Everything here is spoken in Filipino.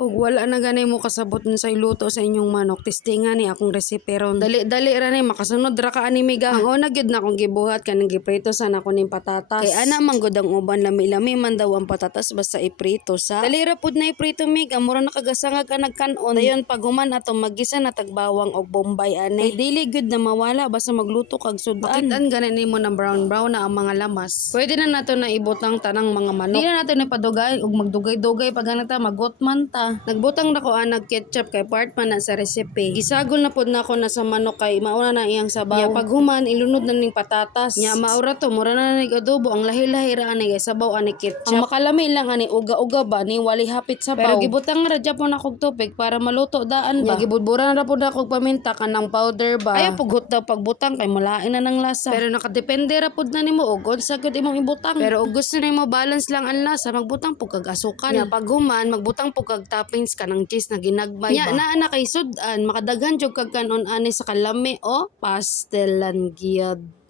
Ug wala na ganay mo kasabot sa iluto sa inyong manok. Testingan ni akong resiperon. Dali-dali ra ni makasunod ra ka ani miga. Ang una gyud na akong gibuhat kanang giprito sa nako ning patatas. Kay ana man gud ang uban lami-lami man daw ang patatas basta iprito sa. Dali ra pud na iprito mig, amura nakagasangag ka nagkanon. Dayon pag human ato magisa na tagbawang og bombay ani. Kay dili gyud na mawala basta magluto kag sudan. Makitaan ganan nimo na brown na ang mga lamas. Pwede na nato na ibutang tanang mga manok. Di na nato na padugay og magdugay-dugay pag ganita magutman ta. Nagbutang na ko anag ketchup kay part man na sa recipe. Gisagol na pod na ako na sa manok kay mauna na iyang sabaw. Nya pag human ilunod na ning patatas. Nya maura to mura na ning adobo ang lahi-lahi ra ani kay sabaw ani ketchup. Ang makalami lang ani uga-uga ba ni wali hapit sabaw. Pero gibutang ra jud po na kog tubig para maluto daan ba. Nya gibudburan na po na kog paminta kanang powder ba. Ay pugot daw pagbutang kay mulain na ng lasa. Pero nakadepende ra pod na nimo og unsa gyud imong ibutang. Pero og gusto nimo balance lang ang lasa magbutang pug kag asukal. Nya pag human magbutang pug kag toppings kanang cheese na ginagbay ba. Nya naa kay sudan makadaghan jud kag kanon ani sa kalami o pastelan gyud.